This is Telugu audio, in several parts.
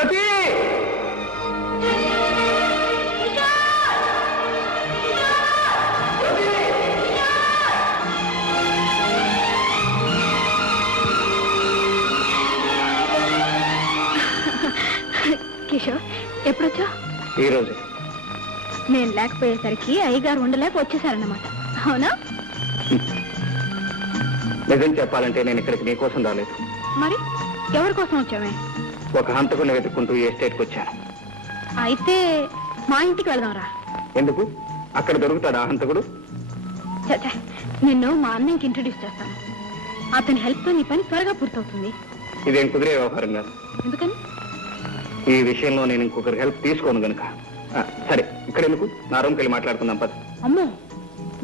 జ్యోతి! కిషోర్, ఎప్పుడొచ్చా? ఈరోజు నేను లేకపోయేసరికి అయ్యగారు ఉండలేక వచ్చేసారన్నమాట, అవునా? నిజం చెప్పాలంటే నేను ఇక్కడికి నీకోసం రాలేదు. మరి ఎవరి కోసం వచ్చామే? ఒక హంతకుని వెతుక్కుంటూ ఈ ఎస్టేట్కి వచ్చాను. అయితే మా ఇంటికి వెళ్దాంరా. ఎందుకు? అక్కడ దొరుకుతాడా హంతకుడు? చచ్చా, నిన్ను మా అన్నయ్యకి ఇంట్రడ్యూస్ చేస్తాను. అతని హెల్ప్తో నీ పని త్వరగా పూర్తవుతుంది. ఇదేం కుదిరే వ్యవహారం కాదు. ఎందుకని? ఈ విషయంలో నేను ఇంకొకరి హెల్ప్ తీసుకోను గనుక. సరే, ఇక్కడ ఎందుకు? నా రూమ్కి వెళ్ళి మాట్లాడుకుందాం పద. అమ్మో,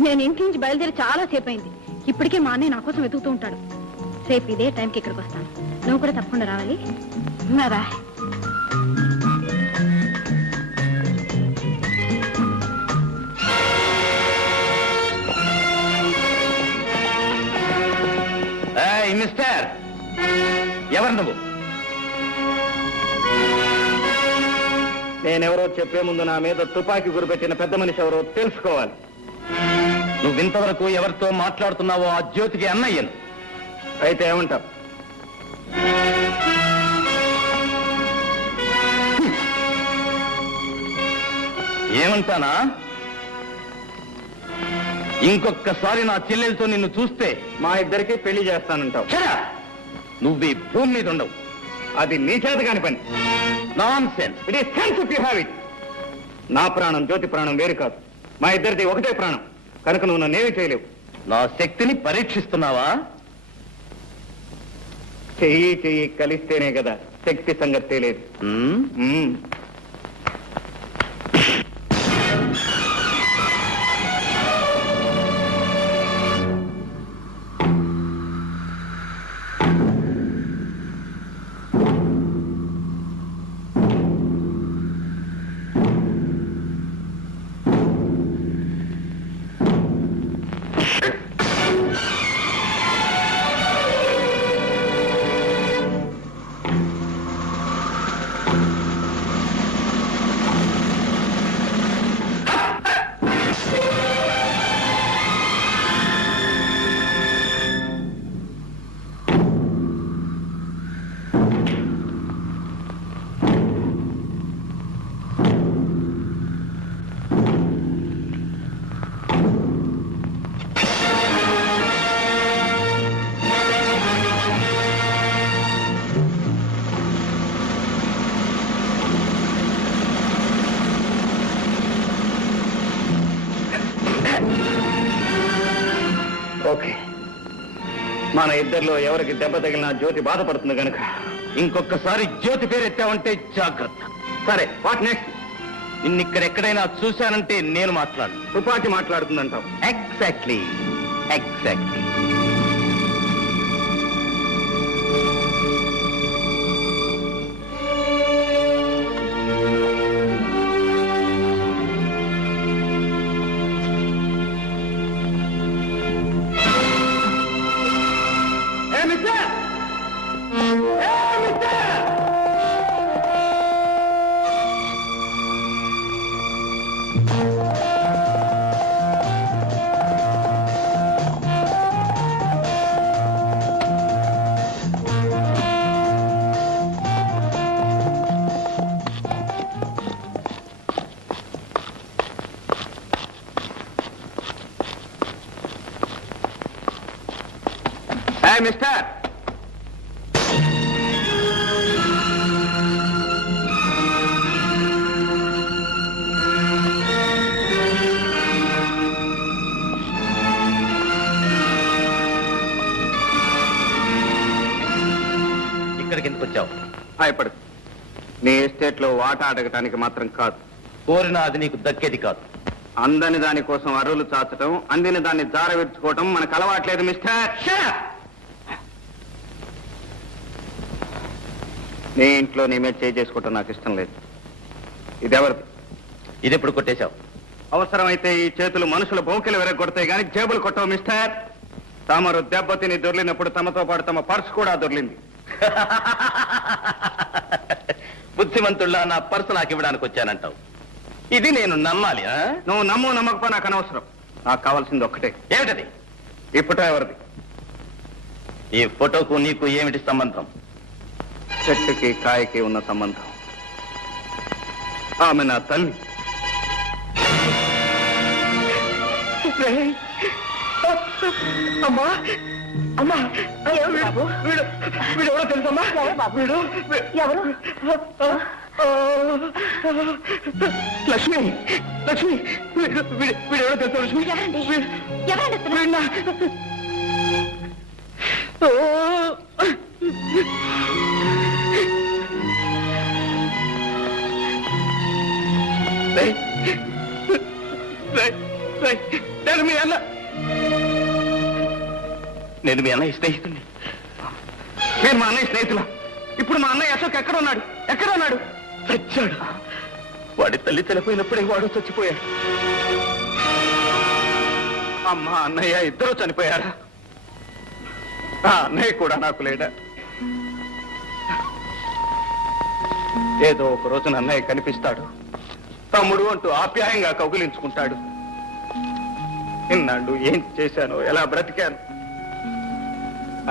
నేను ఇంటి నుంచి బయలుదేరి చాలా సేపు అయింది. ఇప్పటికే మా అన్నయ్య నా కోసం వెతుకుతూ ఉంటాడు. రేపు ఇదే టైంకి ఇక్కడికి వస్తాను. నువ్వు కూడా తప్పకుండా రావాలి. రా. మిస్టర్, ఎవరు నువ్వు? నేనెవరో చెప్పే ముందు నా మీద తుపాకీ గురిపెట్టిన పెద్ద మనిషి ఎవరో తెలుసుకోవాలి. నువ్వు ఇంతవరకు ఎవరితో మాట్లాడుతున్నావో ఆ జ్యోతికి అన్నయ్యను. అయితే ఏమంటావు? ఏమంటానా? ఇంకొక్కసారి నా చెల్లెలతో నిన్ను చూస్తే మా ఇద్దరికి పెళ్లి చేస్తానంటావు. నువ్వు ఈ భూమి మీద ఉండవు. అది నీ చేత కాని పని. Non sense. It is sense if you have it. నా ప్రాణం జ్యోతి ప్రాణం వేరు కాదు. మా ఇద్దరిది ఒకటే ప్రాణం. కనుక నువ్వు నన్నేమీ చేయలేవు. నా శక్తిని పరీక్షిస్తున్నావా? చెయ్యి చెయ్యి కలిస్తేనే కదా శక్తి సంగతి తెలియదు. ఓకే, మన ఇద్దరిలో ఎవరికి దెబ్బ తగిలినా జ్యోతి బాధపడుతుంది కనుక ఇంకొకసారి జ్యోతి పేరు ఎత్తావంటే జాగ్రత్త. సరే, వాట్ నెక్స్ట్? నిన్నిక్కడెక్కడైనా చూశానంటే నేను మాట్లాడు. తుపాకి మాట్లాడుతుందంటావు? Exactly, exactly. మిస్టర్, ఇక్కడికి ఎందుకు వచ్చావు? భయపడు. నీ ఎస్టేట్ లో వాటా అడగటానికి మాత్రం కాదు. కోరిన అది నీకు దక్కేది కాదు. అందని దానికోసం అర్రులు చాచటం, అందిన దాన్ని జారవిడ్చుకోవటం మనకు అలవాట్లేదు మిస్టర్. నీ ఇంట్లో నీ మీద చేసుకోవటం నాకు ఇష్టం లేదు. ఇదెవరిది? ఇది ఎప్పుడు కొట్టేశావు? అవసరమైతే ఈ చేతులు మనుషుల బొంకెలు వెరగొడతాయి కానీ జేబులు కొట్టవు మిస్టర్. తమరు దెబ్బతిని దొర్లినప్పుడు తమతో పాటు తమ పర్స్ కూడా దొర్లింది. బుద్ధిమంతుల్లా నా పర్సు నాకు ఇవ్వడానికి వచ్చానంటావు. ఇది నేను నమ్మాలి? నువ్వు నమ్మకపో నాకు అనవసరం. నాకు కావాల్సింది ఒక్కటే. ఏమిటది? ఈ ఫోటో ఎవరిది? ఈ ఫోటోకు నీకు ఏమిటి సంబంధం? చెట్టుకి కాయకి ఉన్న సంబంధం. ఆమె నా తల్లి. అమ్మా అమ్మా, వీడెవరో తెలుసమ్మా? వీడు ఎవరు? లక్ష్మి, లక్ష్మి, వీడెవరో తెలుసా లక్ష్మి? వీడినా నేను మీ అన్న, నేను మీ అన్నయ్య స్నేహితుడిని. నేను మా అన్నయ్య స్నేహితులా? ఇప్పుడు మా అన్నయ్య అశోక్ ఎక్కడ ఉన్నాడు? ఎక్కడ ఉన్నాడు? చచ్చాడు. వాడి తల్లి చనిపోయినప్పుడే వాడు చచ్చిపోయాడు. అమ్మ అన్నయ్య ఇద్దరూ చనిపోయారా? ఆ అన్నయ్య కూడా నాకు లేడా? ఏదో ఒక రోజున అన్నయ్య కనిపిస్తాడు, తమ్ముడు అంటూ ఆప్యాయంగా కౌగిలించుకుంటాడు. ఇన్నాళ్ళు ఏం చేశానో, ఎలా బ్రతికాను,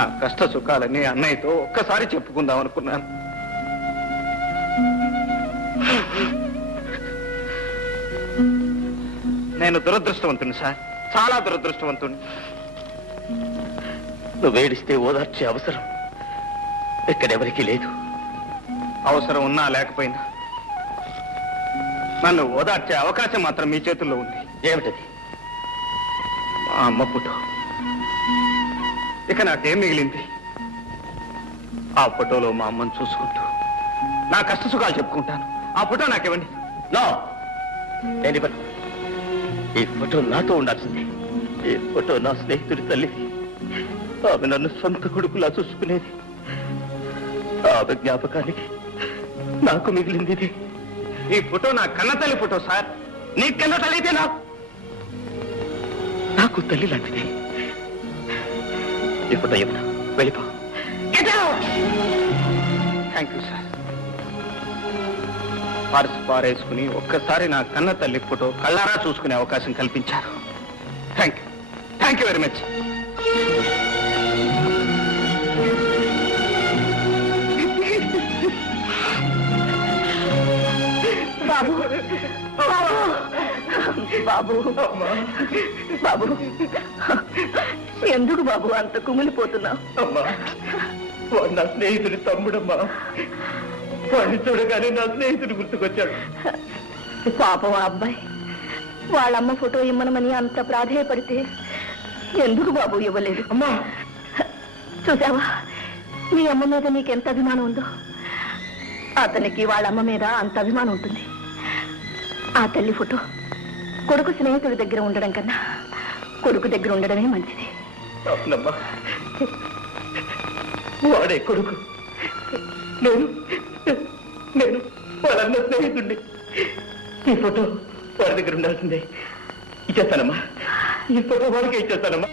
ఆ కష్ట సుఖాలని అన్నయ్యతో ఒక్కసారి చెప్పుకుందాం అనుకున్నాను. నేను దురదృష్టవంతుని సార్, చాలా దురదృష్టవంతుని. నువ్వు ఏడిస్తే ఓదార్చే అవసరం ఇక్కడెవరికీ లేదు. అవసరం ఉన్నా లేకపోయినా నన్ను ఓదార్చే అవకాశం మాత్రం మీ చేతుల్లో ఉంది. ఏమిటది? మా అమ్మ ఫోటో. ఇక నాకేం మిగిలింది? ఆ ఫోటోలో మా అమ్మను చూసుకుంటూ నా కష్ట సుఖాలు చెప్పుకుంటాను. ఆ ఫోటో నాకివ్వండి. నో, నేను ఇవ్వను. ఈ ఫోటో నాతో ఉండాల్సింది. ఈ ఫోటో నా స్నేహితుడి తల్లిది. ఆమె నన్ను సొంత కొడుకులా చూసుకునేది. ఆమె జ్ఞాపకానికి నాకు మిగిలింది ఇది. ఈ ఫోటో నా కన్న తల్లి ఫోటో సార్. నీ కన్న తల్లి అయితే నాకు తల్లి లాంటిది. ఈ ఫోటో ఇవ్వను, వెళ్ళిపో. Thank you sir. పర్సు పారేసుకుని ఒక్కసారి నా కన్న తల్లి ఫోటో కళ్ళారా చూసుకునే అవకాశం కల్పించారు. Thank you, thank you very much. బాబు, బాబు, బాబు, ఎందుకు బాబు అంత కుమిలిపోతున్నావు? అమ్మా, వాడు నా స్నేహితుడి తమ్ముడమ్మా. వాడిని చూడగానే నా స్నేహితుడు గుర్తుకొచ్చాడు. పాపం ఆ అబ్బాయి వాళ్ళమ్మ ఫోటో ఇమ్మనమని అంత ప్రాధేయపడితే ఎందుకు బాబు ఇవ్వలేదు? అమ్మా, చూసావా మీ అమ్మ మీద నీకెంత అభిమానం ఉందో? అతనికి వాళ్ళమ్మ మీద అంత అభిమానం ఉంటుంది. ఆ తల్లి ఫోటో కొడుకు స్నేహితుడి దగ్గర ఉండడం కన్నా కొడుకు దగ్గర ఉండడమే మంచిది. అవునమ్మా, వాడే కొడుకు. నేను వాళ్ళన్న స్నేహితుడిని. ఈ ఫోటో వాడి దగ్గర ఉండాల్సిందే. ఇచ్చేస్తానమ్మా, ఈ ఫోటో వాడికే ఇచ్చేస్తానమ్మా.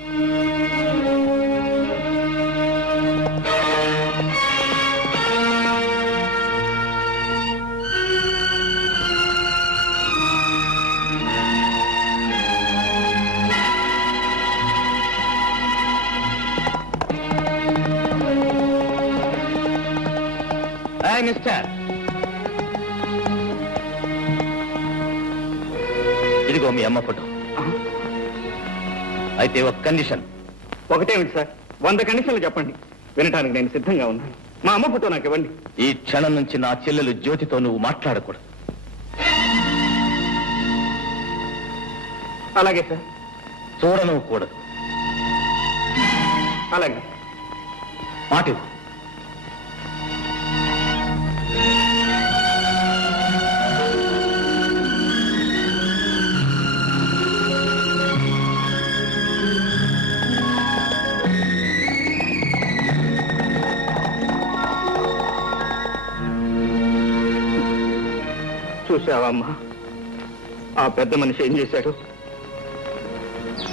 మిస్టర్, ఇదిగో మీ అమ్మ ఫోటో. అయితే ఒక కండిషన్. ఒకటేమిటి సార్? 100 కండిషన్లు చెప్పండి, వినటానికి నేను సిద్ధంగా ఉన్నాను. మా అమ్మ ఫోటో నాకు ఇవ్వండి. ఈ క్షణం నుంచి నా చెల్లెలు జ్యోతితో నువ్వు మాట్లాడకూడదు. అలాగే సార్. చూడను కూడదు. అలాగే. మాట ఇవ్వు. చూసావమ్మా, ఆ పెద్ద మనిషి ఏం చేశాడు?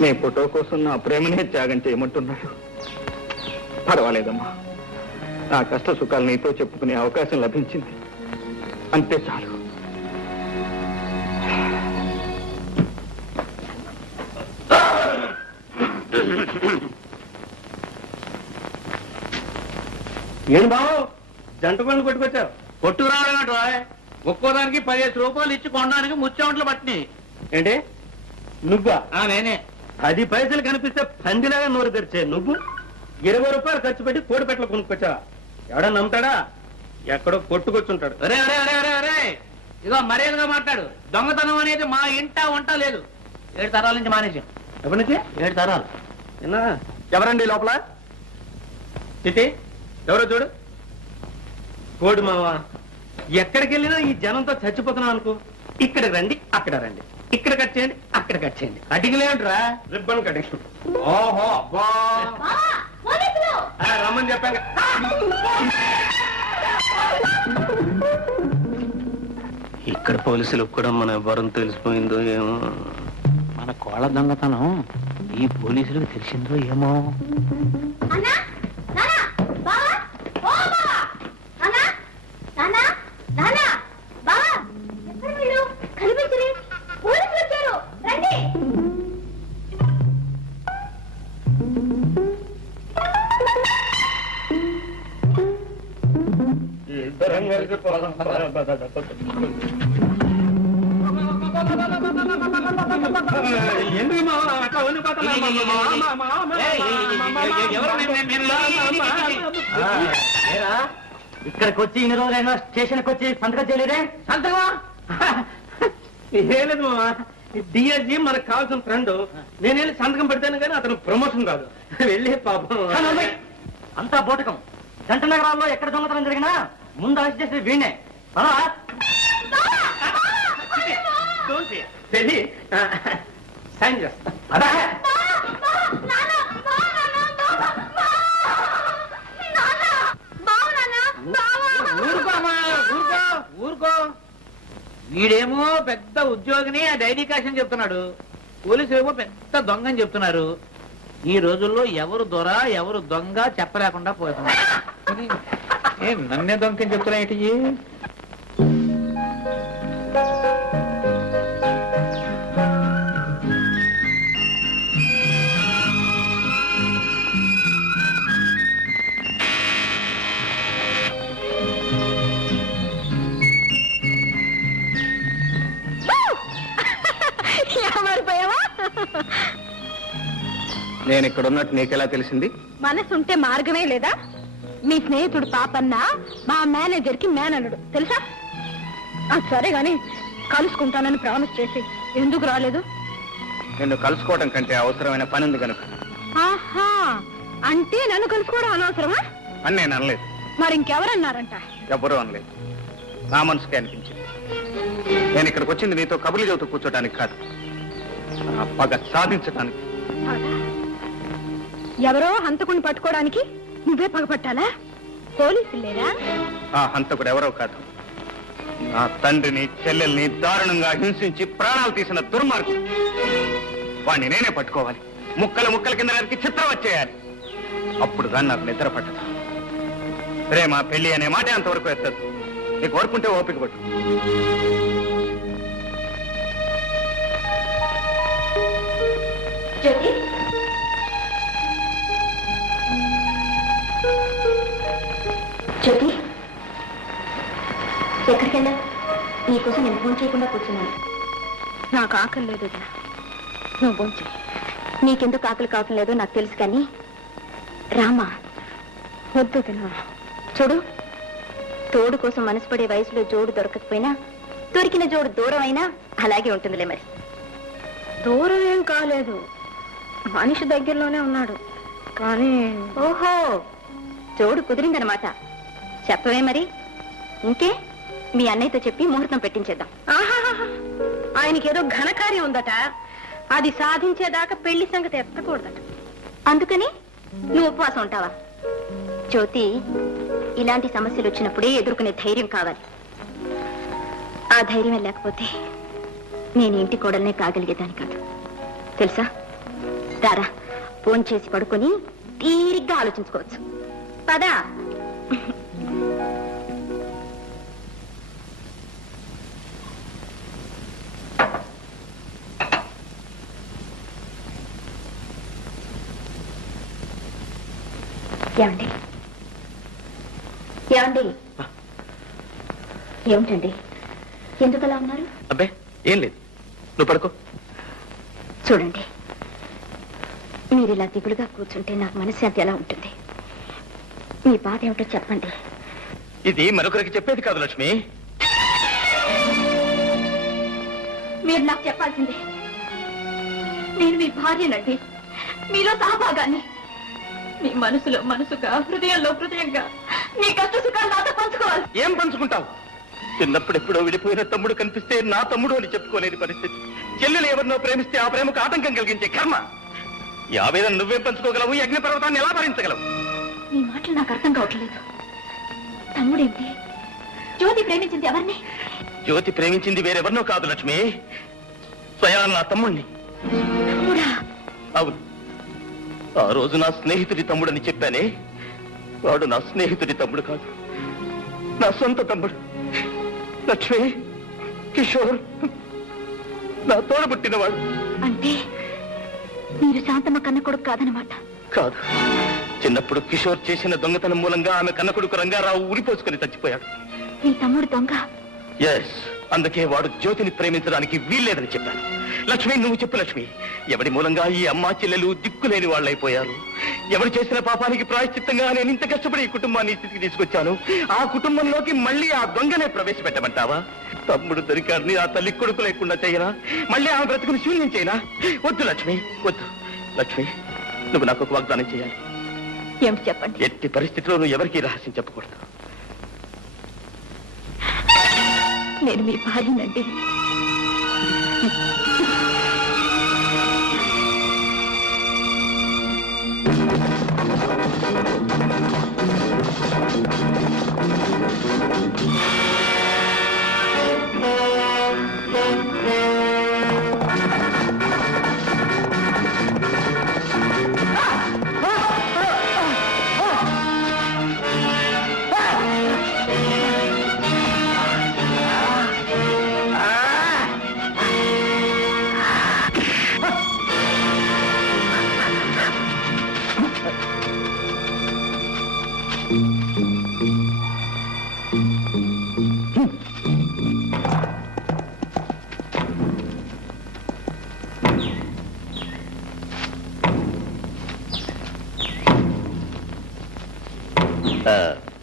నీ ఫోటో కోసం నా ప్రేమనే త్యాగం చేయమంటున్నాడు. పర్వాలేదమ్మా, నా కష్ట సుఖాలు నీతో చెప్పుకునే అవకాశం లభించింది. అంతే చాలు. ఏం బాబు జంట పనులు పట్టుకొచ్చావు? కొట్టుకు రావడం ఒక్కోదానికి 15 రూపాయలు ఇచ్చి కొనడానికి ముచ్చెమట్లు పట్టినాయి. ఏంటి నువ్వా? నేనే. 10 పైసలు కనిపిస్తే పందిలాగా నోరు తెరిచే నువ్వు 20 రూపాయలు ఖర్చు పెట్టి కోడి పెట్టలు కొనుక్కొచ్చావా? ఎవడా నమ్ముతాడా? ఎక్కడో కొట్టుకొచ్చుంటాడు. అరే అరే అరే అరే అరే ఇదో మర్యాదగా మాట్లాడు. దొంగతనం అనేది మా ఇంట వంట లేదు. 7 తరాల నుంచి మానేసాం. ఎప్పటి నుంచి? 7 తరాలు. విన్నా? ఎవరండి లోపల? చిటి ఎవరో చూడు. కోడి మావా, ఎక్కడికి వెళ్ళినా ఈ జనంతో చచ్చిపోతున్నాం అనుకో. ఇక్కడికి రండి, అక్కడ రండి, ఇక్కడ కట్ చేయండి, అక్కడ కట్ చేయండి. అడిగిలేంట్రా? Ribbon cutting. ఓహో అబ్బా రమ్మని చెప్పాను. ఇక్కడ పోలీసులకు కూడా మన వరం తెలిసిపోయిందో ఏమో. మన కోళ్ళ దొంగతనం ఈ పోలీసులకు తెలిసిందో ఏమో. ఎందుకు మావా అట్లా ఇక్కడికి వచ్చి ఇన్ని రోజులైనా స్టేషన్కి వచ్చి సంతకం చేయలేదే? సంతకమా? ఏం లేదు మావా, డిఎస్జీ మనకు కావాల్సిన ఫ్రెండ్. నేను వెళ్ళి సంతకం పెడతాను కానీ అతను ప్రమోషన్ కాదు. వెళ్ళి పాపం. అంతా బోటకం. జంట నగరాల్లో ఎక్కడ దొంగతనం జరిగినా ముందు అరెస్ట్ చేసేది వీణ్ణే. వెళ్ళి సైన్ చేస్తా. అదే ఊరుకోమా, ఊరుకో ఊరుకో. వీడేమో పెద్ద ఉద్యోగిని ఆ డైరీ కాషన్ చెప్తున్నాడు. పోలీసులు ఏమో పెద్ద దొంగ అని చెప్తున్నారు. ఈ రోజుల్లో ఎవరు దొర ఎవరు దొంగ చెప్పలేకుండా పోతున్నారు. నన్నే దొంగ అని చెప్తున్నా ఏంటి? నేను ఇక్కడ ఉన్నట్టు నీకెలా తెలిసింది? మనసుంటే మార్గమే లేదా? మీ స్నేహితుడు పాపన్న మా మేనేజర్ కి మేనల్లుడు తెలుసా? సరే గాని కలుసుకుంటానని ప్రామిస్ చేసి ఎందుకు రాలేదు? నిన్ను కలుసుకోవడం కంటే అవసరమైన పని ఉంది కనుక. ఆహా, అంటే నన్ను కలుసుకోవడం అనవసరమా అని నేను అనలేదు. మరి ఇంకెవరన్నారంట? ఎవరూ అనలేదు. నా మనసుకే అనిపించింది. నేను ఇక్కడికి వచ్చింది నీతో కబుర్లు చెబుతూ కూర్చోడానికి కాదు, నా పగ సాధించడానికి. ఎవరో హంతకుని పట్టుకోవడానికి నువ్వే పగపట్టాలా? పోలీసులు లేరా? ఆ హంతకుడు ఎవరో కాదు, నా తండ్రిని చెల్లెల్ని దారుణంగా హింసించి ప్రాణాలు తీసిన దుర్మార్గుడు. వాణ్ణి నేనే పట్టుకోవాలి, ముక్కల ముక్కల కింద నరికి చిత్రం వచ్చేయాలి. అప్పుడు కానీ నాకు నిద్ర పట్టదు. ప్రేమ పెళ్లి అనే మాట అంతవరకు ఎత్తదు. నీకు కోరుకుంటే ఓపిక పట్టు. జ్యోతి, ఎక్కడికి వెళ్ళా? నీకోసం నేను ఫోన్ చేయకుండా కూర్చున్నాను. నాకు ఆకలి లేదు, నువ్వు ఫోన్ చేయి. నీకెందుకు ఆకలి కావటం లేదో నాకు తెలుసు కానీ రామా వద్దు తిన్నా. చూడు, తోడు కోసం మనసు పడే వయసులో జోడు దొరకకపోయినా దొరికిన జోడు దూరం అయినా అలాగే ఉంటుందిలే. మరి దూరం ఏం కాలేదు, మనిషి దగ్గరలోనే ఉన్నాడు కానీ. ఓహో, జోడు కుదిరిందనమాట. చెప్పవే మరి. ఇంకే మీ అన్నయ్యతో చెప్పి ముహూర్తం పెట్టించేద్దాం. ఆయనకేదో ఘనకార్యం ఉందట, అది సాధించేదాకా పెళ్లి సంగతి ఎత్తకూడదట. అందుకని నువ్వు ఉపవాసం ఉంటావా? జ్యోతి, ఇలాంటి సమస్యలు వచ్చినప్పుడే ఎదుర్కొనే ధైర్యం కావాలి. ఆ ధైర్యం లేకపోతే నేను ఇంటి కోడల్నే కాగలిగేదాన్ని కాదు తెలుసా. రారా, ఫోన్ చేసి పడుకొని తీరిగ్గా ఆలోచించుకోవచ్చు. పదా. ఏమండి ఏమండి ఏమిటండి ఎందుకలా ఉన్నారు? అబ్బే ఏం లేదు, నువ్వు పడుకో. చూడండి, మీరు ఇలా దిగులుగా కూర్చుంటే నాకు మనశ్శాంతి ఎలా ఉంటుంది? మీ బాధ ఏమిటో చెప్పండి. ఇది మరొకరికి చెప్పేది కాదు లక్ష్మి. మీరు నాకు చెప్పాల్సిందే. నేను మీ భార్యనండి, మీలో సహభాగాన్ని. మీ మనసులో మనసుగా, హృదయంలో హృదయంగా మీ కష్ట సుఖాలు నాతో పంచుకోవాలి. ఏం పంచుకుంటావు? చిన్నప్పుడెప్పుడో విడిపోయిన తమ్ముడు కనిపిస్తే నా తమ్ముడు అని చెప్పుకోలేని పరిస్థితి. చెల్లెలు ఎవరినో ప్రేమిస్తే ఆ ప్రేమకు ఆటంకం కలిగించే కర్మ. ఈ ఆవేదన నువ్వేం పంచుకోగలవు? ఈ అగ్ని పర్వతాన్ని ఎలా భరించగలవు? మీ మాటలు నాకు అర్థం కావట్లేదు. తమ్ముడేంటి? జ్యోతి ప్రేమించింది ఎవరిని? జ్యోతి ప్రేమించింది వేరెవరినో కాదు లక్ష్మి, స్వయాన నా తమ్ముణ్ణి. తమ్ముడా? అవును, ఆ రోజు నా స్నేహితుడి తమ్ముడని చెప్పానే, వాడు నా స్నేహితుడి తమ్ముడు కాదు, నా సొంత తమ్ముడు. లక్ష్మి, కిషోర్ నా తోడబుట్టినవాడు. అంటే మీరు శాంతమ్మ కన్న కొడుకు కాదనమాట? కాదు, చిన్నప్పుడు కిషోర్ చేసిన దొంగతనం మూలంగా ఆమె కన్న కొడుకు రంగారావు ఉరిపోసుకుని చచ్చిపోయాడు. మీ తమ్ముడు దొంగ? ఎస్, అందుకే వాడు జ్యోతిని ప్రేమించడానికి వీల్లేదని చెప్పాను. లక్ష్మి, నువ్వు చెప్పు లక్ష్మి, ఎవడి మూలంగా ఈ అమ్మా చెల్లెలు దిక్కులేని వాళ్ళైపోయారు? ఎవరు చేసిన పాపానికి ప్రాయశ్చిత్తంగా నేను ఇంత కష్టపడి ఈ కుటుంబాన్ని స్థితికి తీసుకొచ్చాను. ఆ కుటుంబంలోకి మళ్ళీ ఆ దొంగనే ప్రవేశపెట్టమంటావా? తమ్ముడు దొరికాడిని ఆ తల్లి కొడుకు లేకుండా చేయనా? మళ్ళీ ఆమె బ్రతుకుని శూన్యం చేయనా? వద్దు లక్ష్మి, వద్దు. లక్ష్మి, నువ్వు నాకు ఒక వాగ్దానం చేయాలి. ఏమిటి చెప్పండి. ఎట్టి పరిస్థితిలో నువ్వు ఎవరికీ రహస్యం చెప్పకూడదు. నేను మీ భార్యనండి.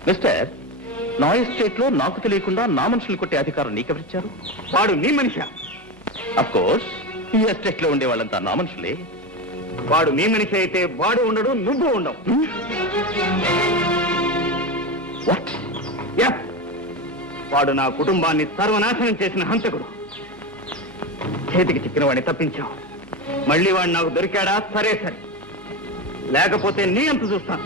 మిస్టర్, నా ఎస్టేట్ లో నాకు తెలియకుండా నా మనుషులు కొట్టే అధికారం నీకెవరిచ్చారు? వాడు నీ మనిషి. అఫ్ కోర్స్, ఈ ఎస్టేట్ లో ఉండే వాళ్ళంతా నా మనుషులే. వాడు నీ మనిషి అయితే వాడు ఉండడు, నువ్వు ఉండవు. వాట్? వాడు నా కుటుంబాన్ని సర్వనాశనం చేసిన హంతకుడు. చేతికి చిక్కిన వాడిని తప్పించావు. మళ్ళీ వాడు నాకు దొరికాడా? సరే సరే, లేకపోతే నీ అంత చూస్తాను.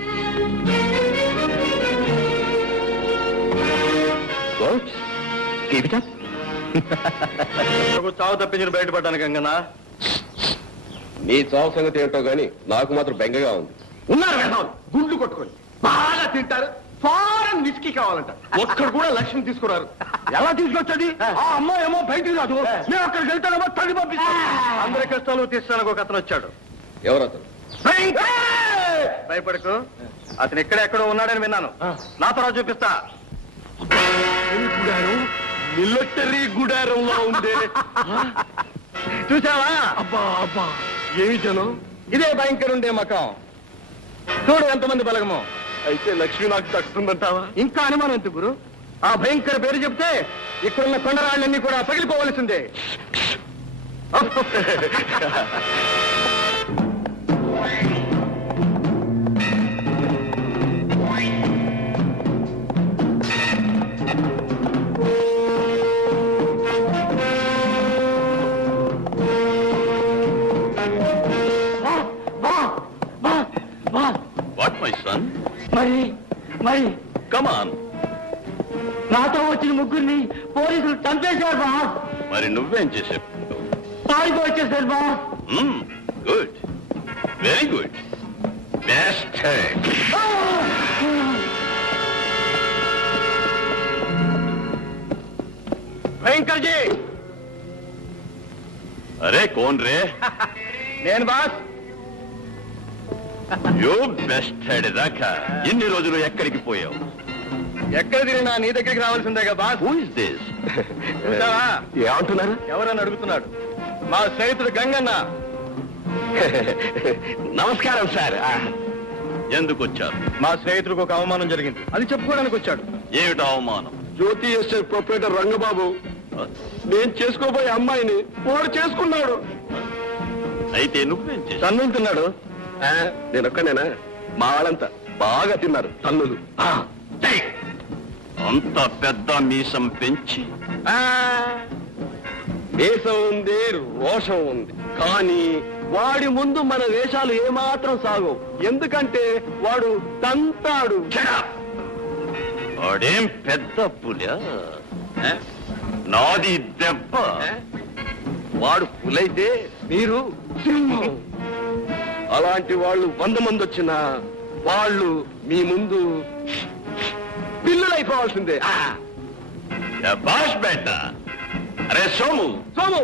చావు తప్పించిన బయటపడ్డాను గంగనా. నీ చావు సంగతి ఏమిటో గాని నాకు మాత్రం బెంగగా ఉంది. ఉన్నారు వేధవులు, గుండ్లు కొట్టుకొని బాగా తింటారు. ఫారెన్ విస్కీ కావాలంట. ఒక్కడు కూడా లక్ష్యం తీసుకున్నారు. ఎలా తీసుకొచ్చాడు? ఆ అమ్మాయి ఏమో బయటికి రాదు, మేము అక్కడికి వెళ్తానేమో తల్లి పంపిస్తాం. అందరి కష్టాలు తీర్చడానికి ఒక అతను వచ్చాడు. ఎవరతను? భయపడకు, అతను ఎక్కడెక్కడో ఉన్నాడని విన్నాను. నా తర్వాత చూపిస్తా. మిలిటరీ గుడారంలో ఉండే చూసావా? అబ్బా అబ్బా, ఏమి జనం! ఇదే భయంకర ఉండే మకం. చూడు ఎంతమంది బలగమో. అయితే లక్ష్మి నాకు దక్కుతుందంటావా? ఇంకా అనుమానం ఎందుకు గురు? ఆ భయంకర పేరు చెప్తే ఇక్కడున్న కొండరాళ్ళన్నీ కూడా పగిలిపోవలసిందే. What my son? మరి కమ్ ఆన్. నాతో వచ్చిన ముగ్గురిని పోలీసులు చంపేశారు బాస్. మరి నువ్వేం చేసావు? పారిపో వచ్చేసారు boss. Good, very good, best. భయంకర్ జీ. అరే కోన్ రే? నేను బాస్. యూ బెస్ట్ హెడ్ దాకా ఎన్ని రోజులు ఎక్కడికి పోయావు? ఎక్కడ తిరిగినా నీ దగ్గరికి రావాల్సిందేగా బాస్. Who is this? చూసావా? ఏమంటున్నారు? ఎవరని అడుగుతున్నాడు. మా స్నేహితుడు గంగన్న. నమస్కారం సార్. ఎందుకు వచ్చారు? మా స్నేహితుడికి ఒక అవమానం జరిగింది, అది చెప్పుకోవడానికి వచ్చాడు. ఏమిటో అవమానం? జ్యోతి ఎస్టేట్ ప్రొపరేటర్ రంగబాబు నేను చేసుకోబోయే అమ్మాయిని వాడు చేసుకున్నాడు. అయితే నువ్వేం చేశావు? తన్నులు తిన్నాడు. నేను ఒక్కనేనా? మా వాళ్ళంతా బాగా తిన్నారు తన్నులు. అంత పెద్ద మీసం పెంచి దేశం ఉంది, రోషం ఉంది, కానీ వాడి ముందు మన వేషాలు ఏమాత్రం సాగవు. ఎందుకంటే వాడు తంతాడు. వాడేం పెద్ద పులి, నాది దెబ్బ. వాడు పులైతే మీరు సింహం. అలాంటి వాళ్ళు 100 మంది వచ్చినా వాళ్ళు మీ ముందు పిల్లలైపోవాల్సిందే. బాష్ బేట. అరే సోము, సోము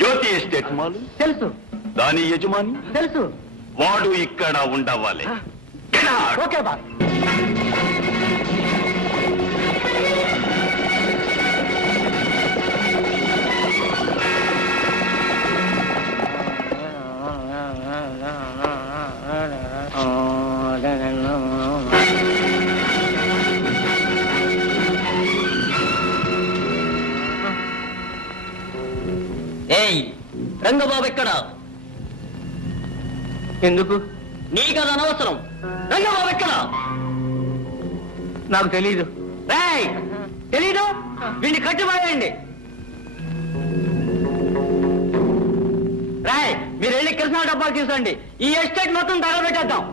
జ్యోతి ఎస్టేట్ మాలు తెలుసు దాని యజమాని తెలుసు. వాడు ఇక్కడ ఉండవాలి. Okay boss. ఏయ్ రంగబాబు ఎక్కడ? ఎందుకు? నీకది అనవసరం. రంగబాబు ఎక్కడ? నాకు తెలీదు. రేయ్ తెలీదు? వీడిని కట్టిపాయండి. రాయ్ మీరు వెళ్ళి కృష్ణా డబ్బాలు తీసుకోండి. ఈ ఎస్టేట్ మొత్తం తగలబెట్టేద్దాం.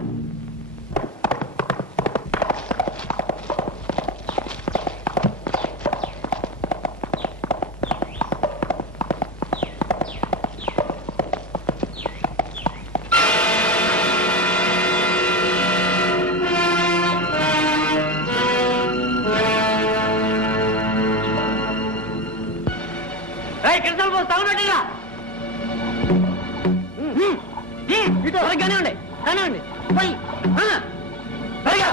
కృష్ణ తగలబెట్టిరా. ఇటు కానివ్వండి కానివ్వండి పోయి సరిగా.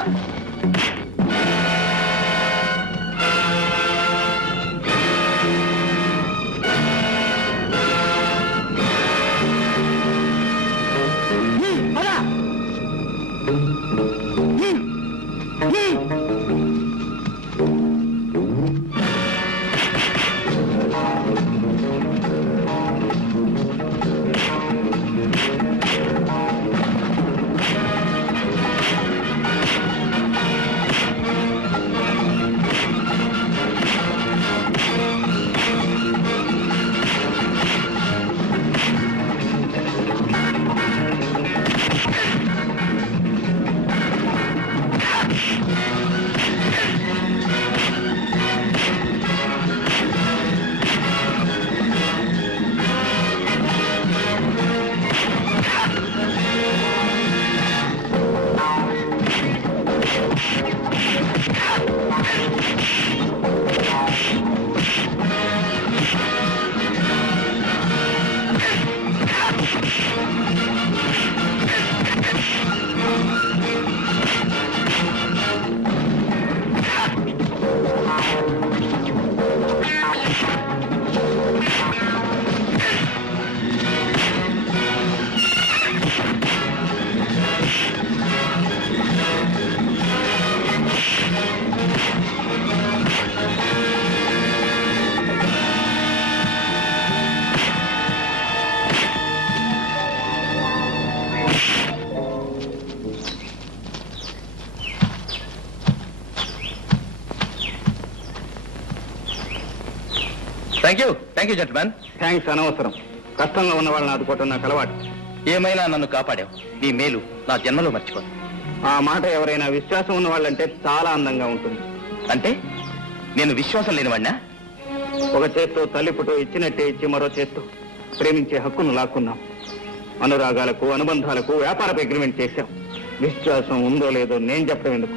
Thank you gentlemen. థ్యాంక్స్ అనవసరం. కష్టంగా ఉన్న వాళ్ళని ఆదుకోవటం నాకు అలవాటు. ఏమైనా నన్ను కాపాడావు. నీ మేలు నా జన్మలో మర్చిపోను. ఆ మాట ఎవరైనా విశ్వాసం ఉన్న వాళ్ళంటే చాలా అందంగా ఉంటుంది. అంటే నేను విశ్వాసం లేనివాడినా? ఒక చేత్తో తల్లి పుటో ఇచ్చినట్టే ఇచ్చి మరో చేత్తో ప్రేమించే హక్కును లాక్కున్నాం. అనురాగాలకు అనుబంధాలకు వ్యాపారపు అగ్రిమెంట్ చేశాం. విశ్వాసం ఉందో లేదో నేను చెప్పడం ఎందుకు?